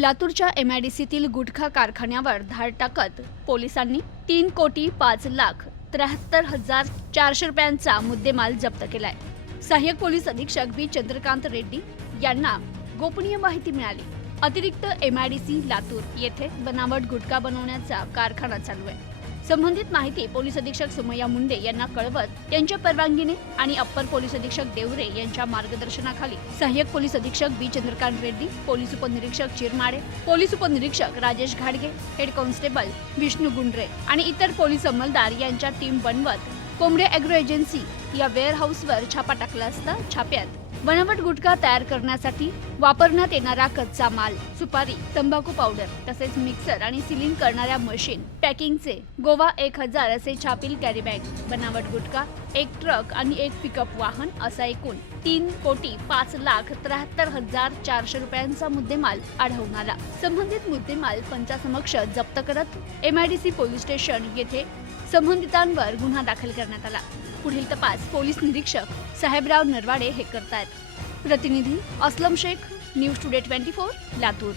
लातूरच्या एमआयडीसीतील गुटखा कारखान्यावर धाड टाकत पोलिसांनी तीन कोटी पाच लाख त्र्याहत्तर हजार चारशे रुपयांचा मुद्देमाल जप्त केलाय. सहाय्यक पोलीस अधीक्षक बी चंद्रकांत रेड्डी यांना गोपनीय माहिती मिळाली. अतिरिक्त एमआयडीसी लातूर येथे बनावट गुटखा बनवण्याचा कारखाना चालू आहे. संबंधित माहिती पोलीस अधीक्षक सुमय्या मुंडे यांना कळवत यांच्या परवानगीने आणि अप्पर पोलीस अधीक्षक देवरे यांच्या मार्गदर्शनाखाली सहाय्यक पोलीस अधीक्षक बी. चंद्रकांत रेड्डी पोलीस उपनिरीक्षक चिरमाडे पोलीस उपनिरीक्षक राजेश घाडगे हेड कॉन्स्टेबल विष्णू गुंडरे आणि इतर पोलीस अंमलदार यांच्या टीम बनवत कोंबडे अॅग्रो एजन्सी या वेअरहाऊसवर छापा टाकला असता छाप्यात. बनावट गुटखा तयार करण्यासाठी वापरण्यात येणारा कच्चा माल सुपारी तंबाखू पावडर तसेच मिक्सर आणि सिलिंग करणाऱ्या मशीन पॅकिंगचे गोवा एक हजार असे छापील कॅरी बॅग बनावट गुटखा एक ट्रक आणि एक पिकअप वाहन असा एकूण तीन कोटी पाच लाख त्र्याहत्तर हजार चारशे रुपयांचा मुद्देमाल आढळून आला. संबंधित मुद्देमाल पंचासमक्ष जप्त करत एमआयडीसी पोलीस स्टेशन येथे संबंधितांवर गुन्हा दाखल करण्यात आला. पुढील तपास पोलीस निरीक्षक साहेबराव नरवाडे हे करतायत. प्रतिनिधी Aslam Shaikh news today twenty four Latur.